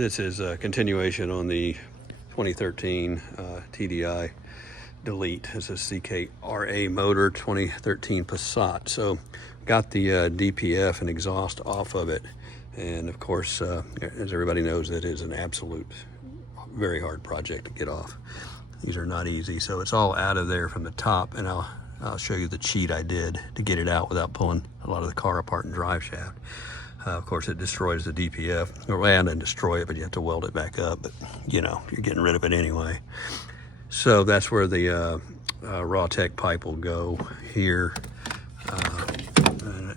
This is a continuation on the 2013 TDI delete. This is CKRA motor 2013 Passat. So got the DPF and exhaust off of it. And of course, as everybody knows, it is an absolute very hard project to get off. These are not easy. So it's all out of there from the top, and I'll show you the cheat I did to get it out without pulling a lot of the car apart and drive shaft. Of course, it destroys the DPF. Well, I didn't destroy it, but you have to weld it back up. But, you know, you're getting rid of it anyway. So that's where the Rawtech pipe will go here.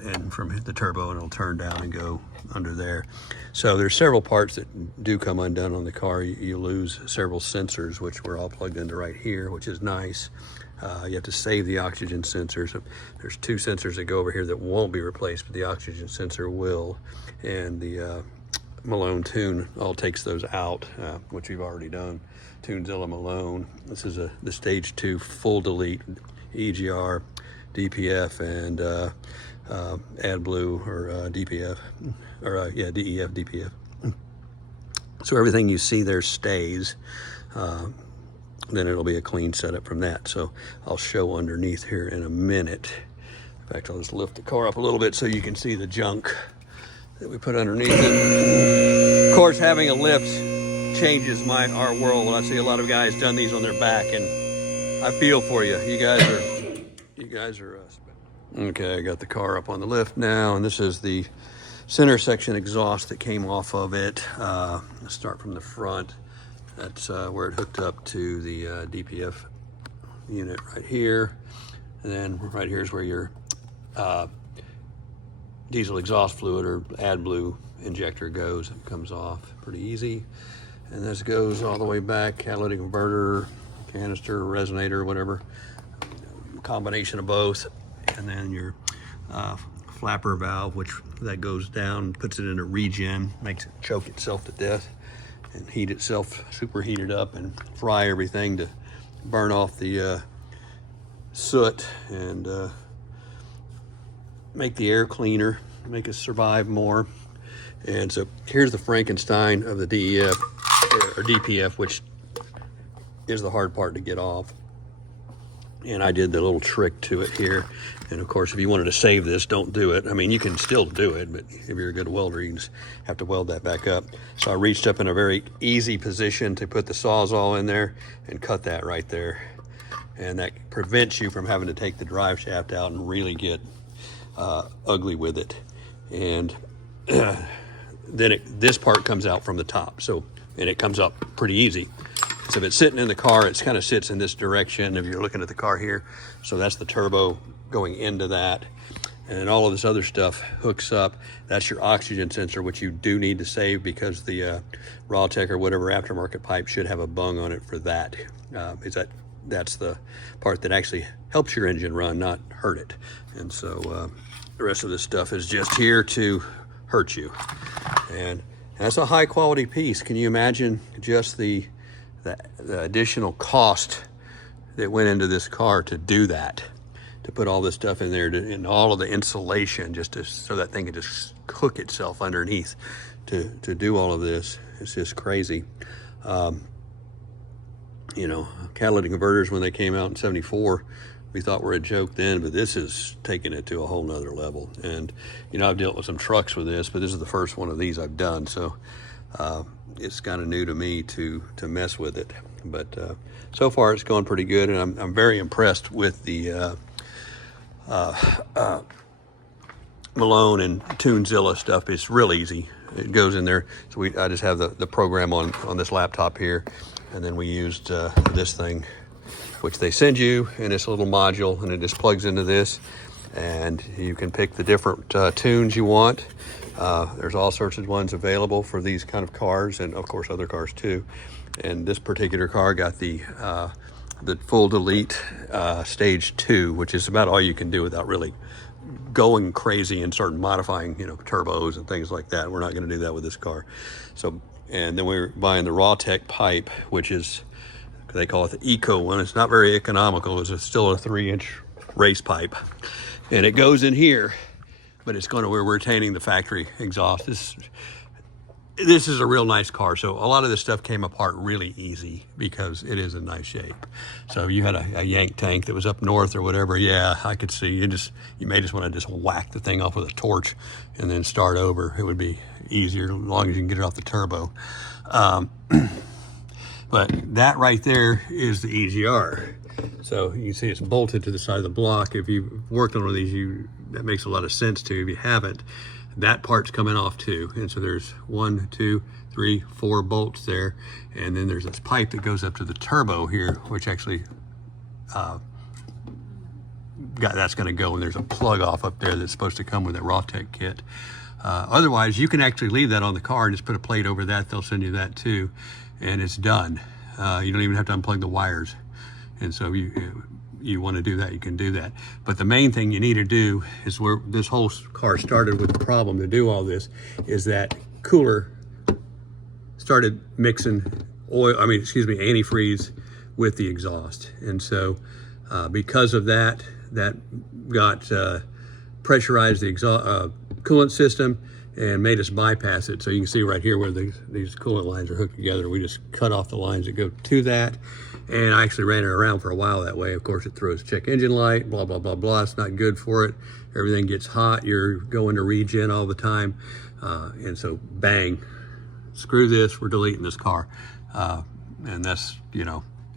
And from the turbo, and it'll turn down and go under there. So there's several parts that do come undone on the car. You lose several sensors, which we're all plugged into right here, which is nice. You have to save the oxygen sensor. So there's two sensors that go over here that won't be replaced, but the oxygen sensor will. And the Malone tune all takes those out, which we've already done. Tunezilla Malone. This is the stage 2 full delete, EGR, DPF, and AdBlue or DPF, or DEF, DPF. So everything you see there stays. Then it'll be a clean setup from that. So I'll show underneath here in a minute. In fact, I'll just lift the car up a little bit so you can see the junk that we put underneath it. Of course, having a lift changes our world. I see a lot of guys done these on their back, and I feel for you. You guys are okay. I got the car up on the lift now, and this is the center section exhaust that came off of it. Let's start from the front. That's where it hooked up to the DPF unit right here. And then right here is where your diesel exhaust fluid or AdBlue injector goes. It comes off pretty easy. And this goes all the way back, catalytic converter, canister, resonator, whatever. Combination of both. And then your flapper valve, which that goes down, puts it in a regen, makes it choke itself to death and heat itself, superheat it up and fry everything to burn off the soot and make the air cleaner, make us survive more. And so here's the Frankenstein of the DEF or DPF, which is the hard part to get off. And I did the little trick to it here. And of course, if you wanted to save this, don't do it. I mean, you can still do it, but if you're a good welder, you just have to weld that back up. So I reached up in a very easy position to put the Sawzall in there and cut that right there. And that prevents you from having to take the drive shaft out and really get ugly with it. And then this part comes out from the top. So, and it comes up pretty easy. So if it's sitting in the car, it kind of sits in this direction if you're looking at the car here. So that's the turbo going into that. And all of this other stuff hooks up. That's your oxygen sensor, which you do need to save because the Rawtech or whatever aftermarket pipe should have a bung on it for that. That's the part that actually helps your engine run, not hurt it. And so the rest of this stuff is just here to hurt you. And that's a high quality piece. Can you imagine just the additional cost that went into this car to do that, to put all this stuff in there, and all of the insulation so that thing could just cook itself underneath to do all of this. It's just crazy. You know, catalytic converters, when they came out in '74, we thought were a joke then, but this is taking it to a whole nother level. And, you know, I've dealt with some trucks with this, but this is the first one of these I've done. So it's kind of new to me to mess with it. But so far it's going pretty good, and I'm very impressed with the Malone and Tunezilla stuff. It's real easy. It goes in there. So I just have the program on this laptop here, and then we used this thing, which they send you, and it's a little module, and it just plugs into this, and you can pick the different tunes you want. There's all sorts of ones available for these kind of cars, and of course other cars too. And this particular car got the full delete stage 2, which is about all you can do without really going crazy and start modifying, you know, turbos and things like that. We're not going to do that with this car. So, and then we're buying the Rawtech pipe, which is, they call it the Eco one. It's not very economical. It's still a 3-inch race pipe, and it goes in here, but it's going to, we're retaining the factory exhaust. This this is a real nice car. So a lot of this stuff came apart really easy because it is in nice shape. So you had a yank tank that was up north or whatever. Yeah, I could see you may just want to just whack the thing off with a torch and then start over. It would be easier as long as you can get it off the turbo. But that right there is the EGR. So you can see it's bolted to the side of the block. If you've worked on one of these, that makes a lot of sense to you. If you haven't, that part's coming off too. And so there's 1, 2, 3, 4 bolts there. And then there's this pipe that goes up to the turbo here, which actually, that's gonna go, and there's a plug off up there that's supposed to come with that Rawtech kit. Otherwise, you can actually leave that on the car and just put a plate over that. They'll send you that too, and it's done. You don't even have to unplug the wires. And so you want to do that, you can do that. But the main thing you need to do is where this whole car started with the problem to do all this is that cooler started mixing antifreeze with the exhaust. And so because of that, that got pressurized the coolant system and made us bypass it. So you can see right here where these coolant lines are hooked together. We just cut off the lines that go to that. And I actually ran it around for a while that way. Of course, it throws check engine light, blah, blah, blah, blah. It's not good for it. Everything gets hot. You're going to regen all the time. And so bang, screw this, we're deleting this car. And that's,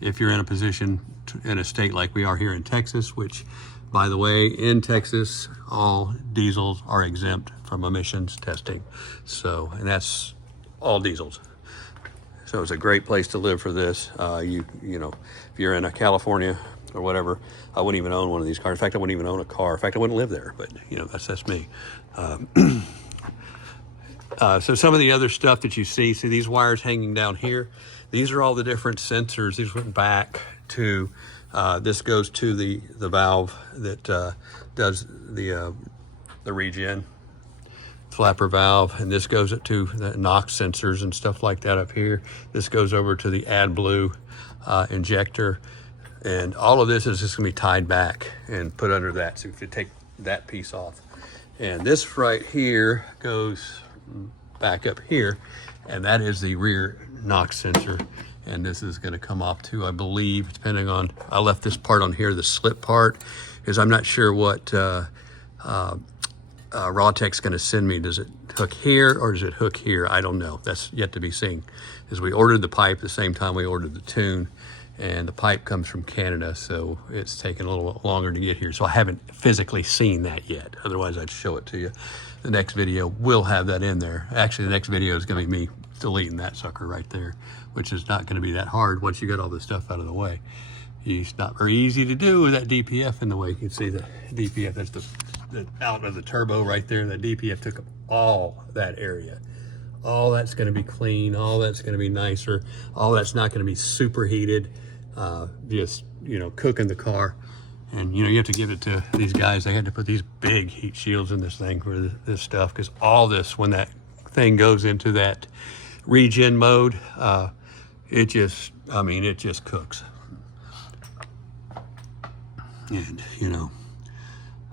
if you're in a position, in a state like we are here in Texas, which, by the way, in Texas, all diesels are exempt from emissions testing. So, and that's all diesels. So it's a great place to live for this. If you're in California or whatever, I wouldn't even own one of these cars. In fact, I wouldn't even own a car. In fact, I wouldn't live there, but that's me. So some of the other stuff that you see these wires hanging down here, these are all the different sensors. These went back to, this goes to the valve that does the regen flapper valve, and this goes to the NOx sensors and stuff like that up here. This goes over to the AdBlue injector, and all of this is just gonna be tied back and put under that. So if you take that piece off, and this right here goes back up here, and that is the rear NOx sensor, and this is going to come off too, I believe, depending on, I left this part on here, the slip part, because I'm not sure what Rawtech's going to send me. Does it hook here or does it hook here? I don't know. That's yet to be seen. As we ordered the pipe the same time we ordered the tune, and the pipe comes from Canada, so it's taken a little bit longer to get here. So I haven't physically seen that yet. Otherwise, I'd show it to you. The next video will have that in there. Actually, the next video is going to be me deleting that sucker right there, which is not going to be that hard once you get all this stuff out of the way. It's not very easy to do with that DPF in the way. You can see the DPF, that's the out of the turbo right there. The DPF took up all that area. All that's going to be clean. All that's going to be nicer. All that's not going to be superheated. Just, cooking the car. And, you have to give it to these guys. They had to put these big heat shields in this thing for this stuff, because all this, when that thing goes into that regen mode, it just cooks. And,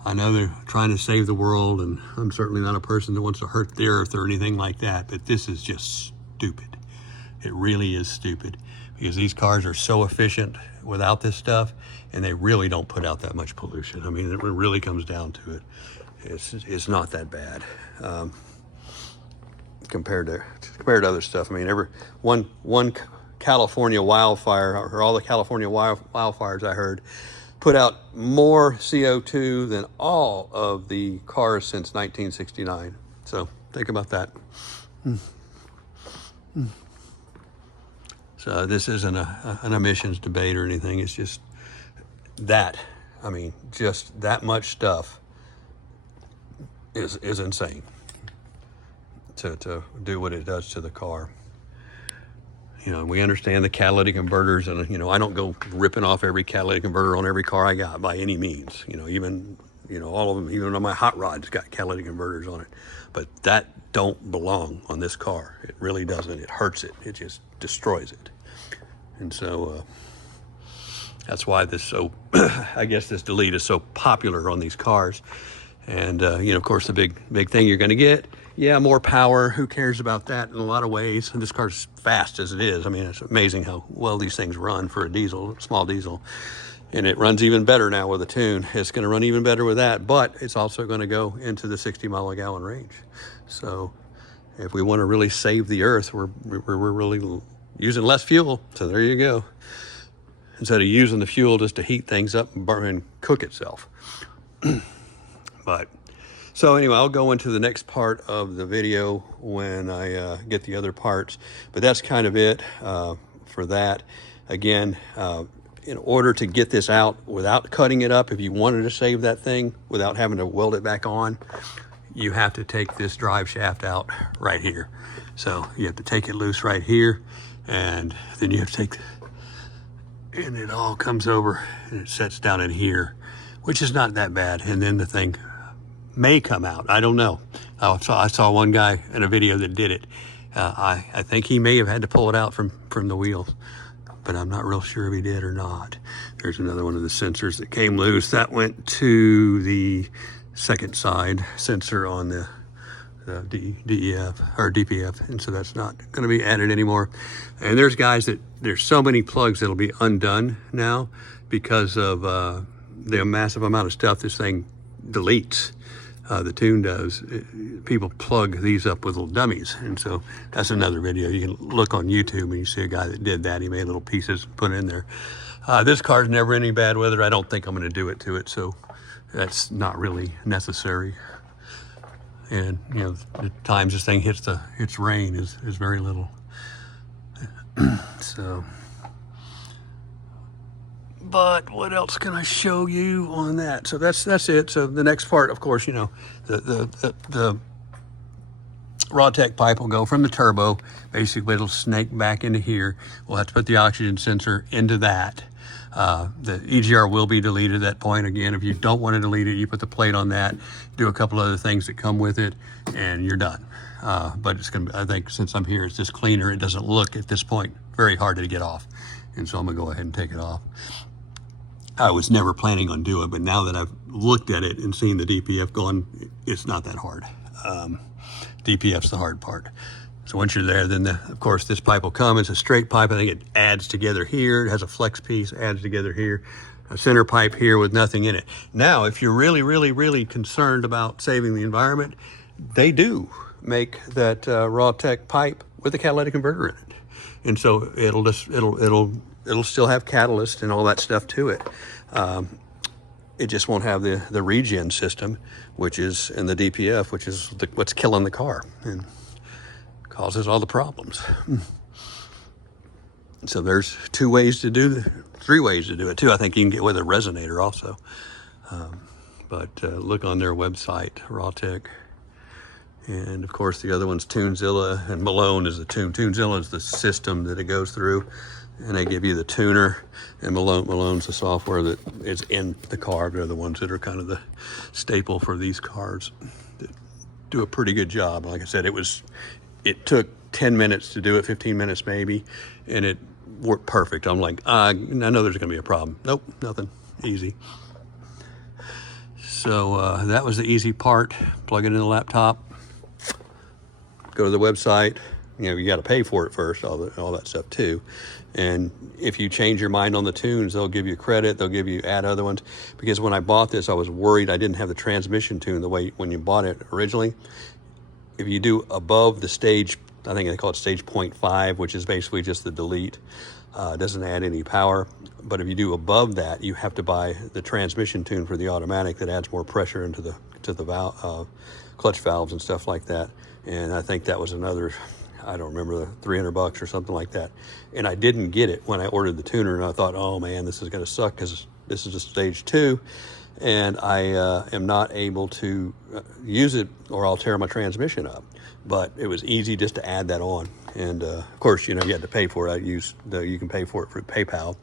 I know they're trying to save the world, and I'm certainly not a person that wants to hurt the earth or anything like that, but this is just stupid. It really is stupid, because these cars are so efficient without this stuff, and they really don't put out that much pollution. I mean, it really comes down to it. It's not that bad compared to other stuff. I mean, one California wildfire, or all the California wildfires I heard, put out more CO2 than all of the cars since 1969. So think about that. So this isn't an emissions debate or anything. It's just that. I mean, just that much stuff is insane to do what it does to the car. We understand the catalytic converters, and I don't go ripping off every catalytic converter on every car I got by any means. Even all of them, even on my hot rod's got catalytic converters on it. But that don't belong on this car. It really doesn't. It hurts it. It just destroys it. And so that's why I guess this delete is so popular on these cars. And of course, the big thing you're going to get yeah, more power. Who cares about that in a lot of ways? And this car's fast as it is. I mean, it's amazing how well these things run for a diesel, small diesel. And it runs even better now with a tune. It's going to run even better with that, but it's also going to go into the 60 mile a gallon range. So if we want to really save the earth, we're really using less fuel. So there you go. Instead of using the fuel just to heat things up and burn and cook itself. But so anyway, I'll go into the next part of the video when I get the other parts. But that's kind of it for that. Again, in order to get this out without cutting it up, if you wanted to save that thing without having to weld it back on, you have to take this drive shaft out right here. So you have to take it loose right here, and then you have to take, and it all comes over and it sets down in here, which is not that bad. And then the thing may come out. I don't know. I saw one guy in a video that did it. I think he may have had to pull it out from the wheels, but I'm not real sure if he did or not. There's another one of the sensors that came loose. That went to the second side sensor on the DEF or DPF, and so that's not going to be added anymore. And there's guys that there's so many plugs that'll be undone now because of the massive amount of stuff this thing deletes. The tune does. People plug these up with little dummies, and so that's another video. You can look on YouTube and you see a guy that did that. He made little pieces and put it in there. This car's never any bad weather. I don't think I'm going to do it to it, so that's not really necessary. And you know, the times this thing hits rain is very little. So, but what else can I show you on that? So that's it. So the next part, of course, you know, the Rawtech pipe will go from the turbo. Basically, it'll snake back into here. We'll have to put the oxygen sensor into that. The EGR will be deleted at that point. Again, if you don't want to delete it, you put the plate on that, do a couple other things that come with it, and you're done. But it's gonna, I think since I'm here, it's just cleaner. It doesn't look at this point very hard to get off. And so I'm gonna go ahead and take it off. I was never planning on doing it, but now that I've looked at it and seen the DPF going, it's not that hard. DPF's the hard part. So once you're there, then of course this pipe will come. It's a straight pipe. I think it adds together here. It has a flex piece, adds together here. A center pipe here with nothing in it. Now, if you're really concerned about saving the environment, they do make that Rawtech pipe with a catalytic converter in it. And so it'll still have catalyst and all that stuff to it. It just won't have the regen system, which is in the DPF, which is what's killing the car and causes all the problems. So there's three ways to do it too. I think you can get with a resonator also. But look on their website, Rawtech. And of course the other one's Tunezilla, and Malone is the tune. Tunezilla is the system that it goes through, and they give you the tuner, and Malone's the software that is in the car. They're the ones that are kind of the staple for these cars that do a pretty good job. Like I said, it took 10 minutes to do it, 15 minutes maybe, and it worked perfect. I'm like, I know there's gonna be a problem. Nope, nothing, easy. So that was the easy part. Plug it in the laptop, go to the website. You know, you got to pay for it first, all that stuff too. And if you change your mind on the tunes, they'll give you credit. They'll give you add other ones. Because when I bought this, I was worried I didn't have the transmission tune the way when you bought it originally. If you do above the stage, I think they call it stage 0.5, which is basically just the delete. Doesn't add any power. But if you do above that, you have to buy the transmission tune for the automatic that adds more pressure into the valve, clutch valves and stuff like that. And I think that was another, I don't remember, $300 or something like that. And I didn't get it when I ordered the tuner, and I thought, oh man, this is gonna suck because this is a stage 2, and I am not able to use it or I'll tear my transmission up. But it was easy just to add that on. And of course, you know, you had to pay for it. You can pay for it through PayPal,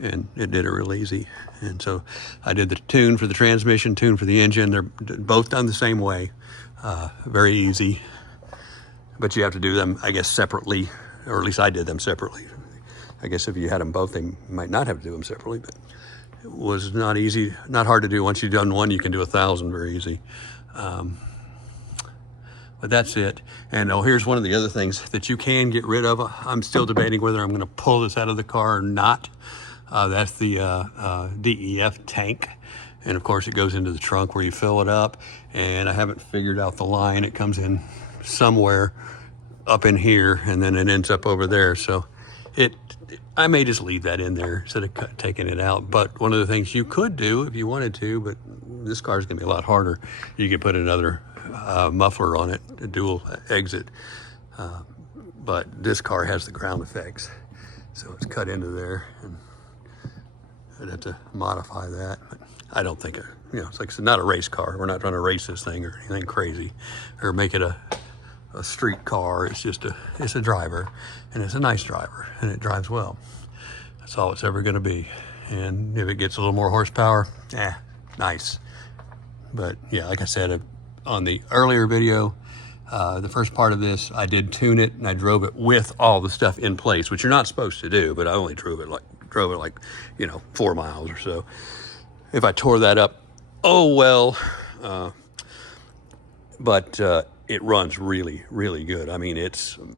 and it did it real easy. And so I did the tune for the transmission, tune for the engine. They're both done the same way, very easy. But you have to do them, I guess, separately, or at least I did them separately. I guess if you had them both, they might not have to do them separately, but it was not easy, not hard to do. Once you've done one, you can do 1,000 very easy. But that's it. And oh, here's one of the other things that you can get rid of. I'm still debating whether I'm going to pull this out of the car or not. That's the DEF tank. And of course it goes into the trunk where you fill it up. And I haven't figured out the line. It comes in somewhere up in here and then it ends up over there. So I may just leave that in there instead of taking it out. But one of the things you could do if you wanted to, but this car is going to be a lot harder, you could put another muffler on it, a dual exit. But this car has the ground effects. So it's cut into there. And I'd have to modify that. But I don't think, it's like it's not a race car. We're not trying to race this thing or anything crazy or make it a street car. It's just it's a driver, and it's a nice driver, and it drives well. That's all it's ever going to be. And if it gets a little more horsepower, nice. But yeah, like I said on the earlier video, the first part of this, I did tune it and I drove it with all the stuff in place, which you're not supposed to do, but I only drove it like 4 miles or so. If I tore that up, oh well. But it runs really, really good. I mean, it's